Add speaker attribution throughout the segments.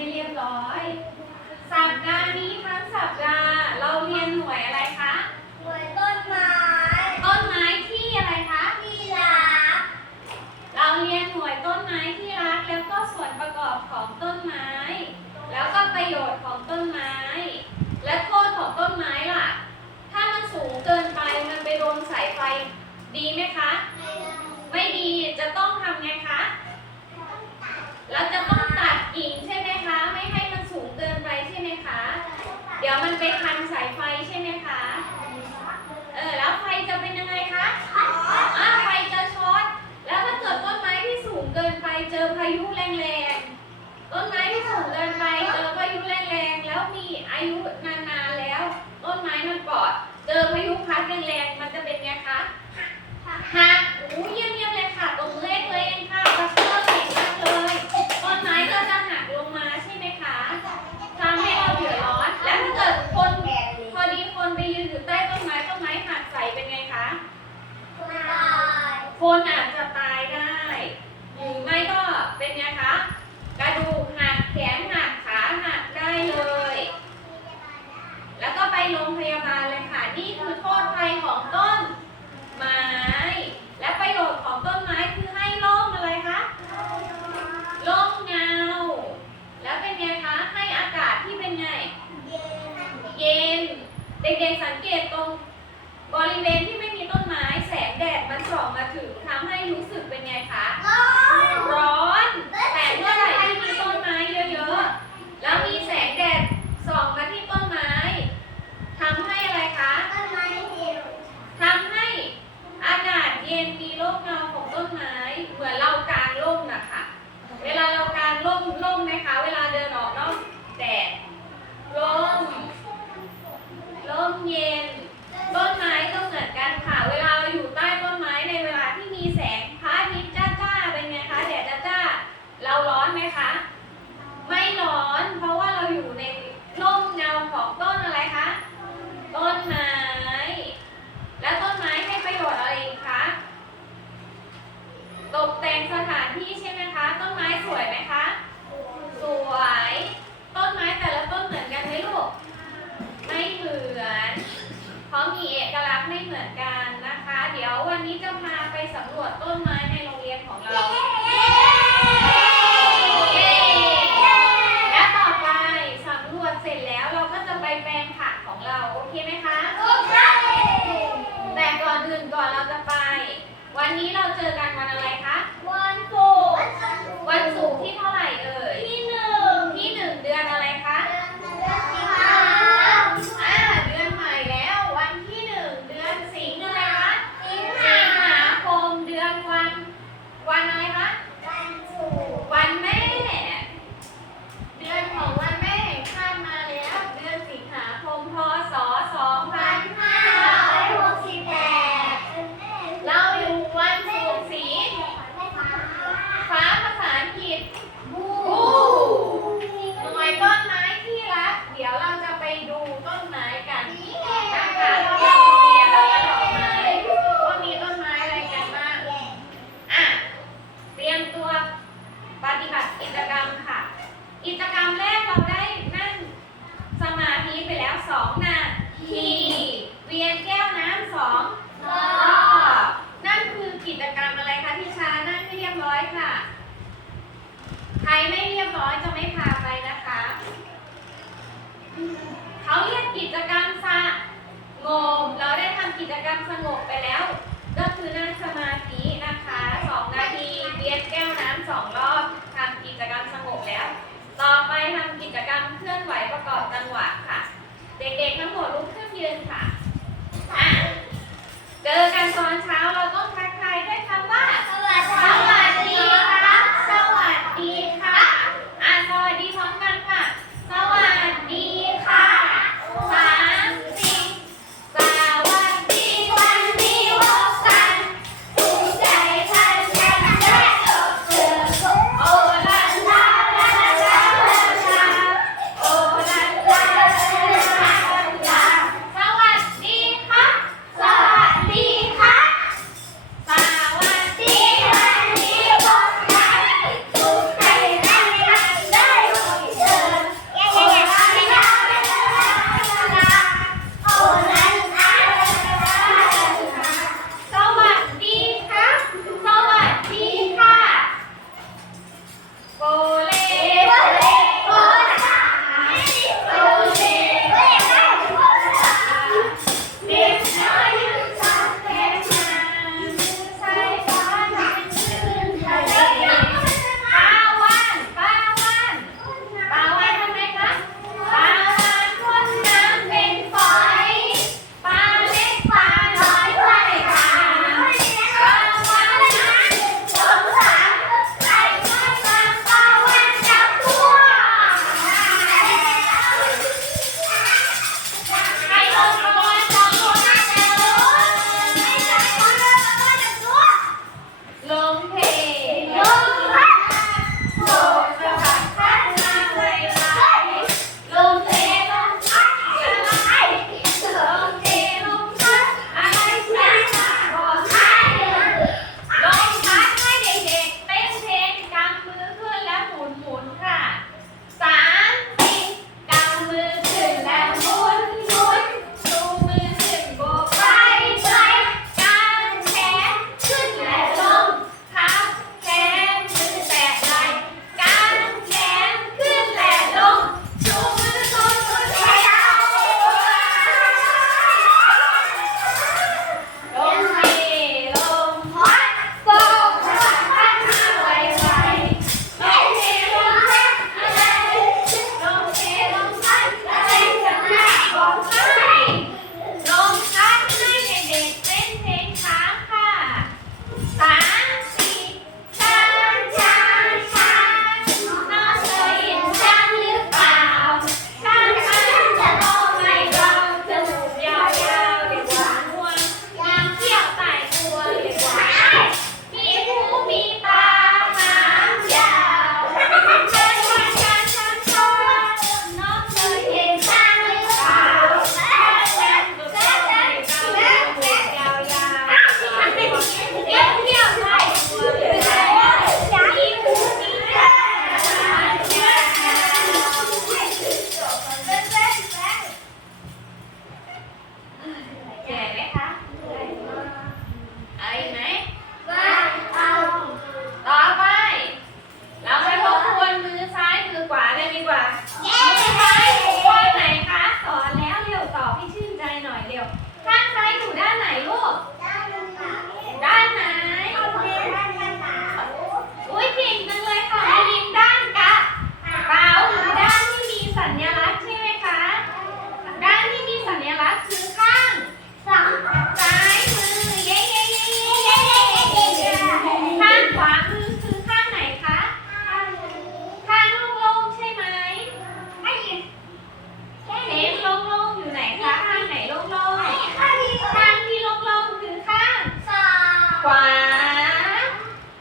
Speaker 1: ให้เรียบร้อย สัปดาห์นี้ทั้งสัปดาห์เราเรียนหน่วยอะไรคะ
Speaker 2: หน่วยต้นไม้
Speaker 1: ต้นไม้ที่อะไรคะ
Speaker 2: ที่รัก
Speaker 1: เราเรียนหน่วยต้นไม้ที่รักแล้วก็ส่วนประกอบของต้นไม้ แล้วก็ประโยชน์ของต้นไม้ และโทษของต้นไม้ล่ะ ถ้ามันสูงเกินไปมันไปโดนสายไฟ ดีไหมคะ ไม่ดีจะต้องทำไงคะ มให้ลูกค้าแรง เด็กๆสังเกตตรงบริเวณที่ไม่มีต้นไม้แสงแดดมันส่องมาถึงทำให้รู้สึกเป็นไงคะ สงบไปแล้ว ก็คือนั่งสมาธินะคะสองนาทีเวียนแก้วน้ำสองรอบทำกิจกรรมสงบแล้ว ต่อไปทำกิจกรรมเคลื่อนไหวประกอบจังหวะค่ะ เด็กๆทั้งหมดลุกขึ้นยืนค่ะะเจอกันตอนเช้าเราก็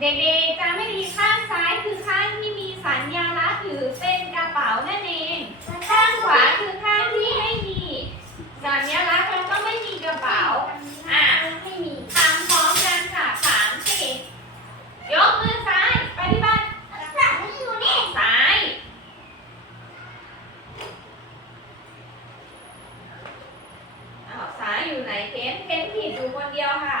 Speaker 1: เด็กๆจะไม่ดีข้างซ้ายคือข้างที่มีสัญญลักษณ์ถือเป็นกระเป๋านั่นเอง ข้างขวาคือข้างที่ไม่มีสัญลักษณ์แล้วก็ไม่มีกระเป๋า อะ
Speaker 2: ไม่มี
Speaker 1: ทำพร้อมกันค่ะสามสี่ยกมือซ้ายปฏิบัติ
Speaker 2: หลังอยู่นี่
Speaker 1: ซ้ายอาวซ้ายอยู่ไหนเพ้นเพ้นผิดอยู่คนเดียวค่ะ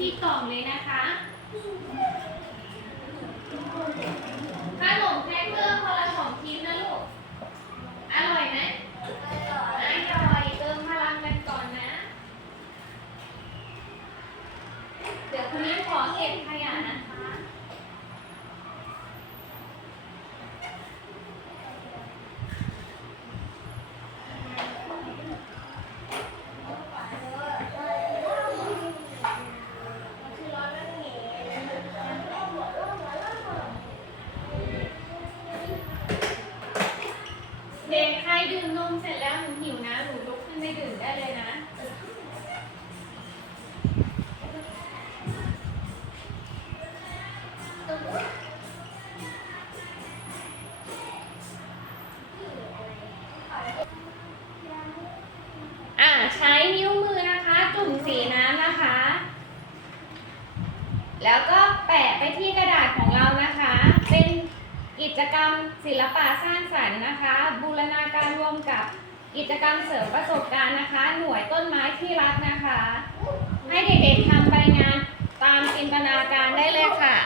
Speaker 1: พี่ต่องเลยนะ แล้วก็แปะไปที่กระดาษของเรานะคะ เป็นกิจกรรมศิลปะสร้างสรรค์นะคะ บูรณาการร่วมกับกิจกรรมเสริมประสบการณ์นะคะ หน่วยต้นไม้ที่รักนะคะ ให้เด็กๆทำใบงานตามจินตนาการได้เลยค่ะ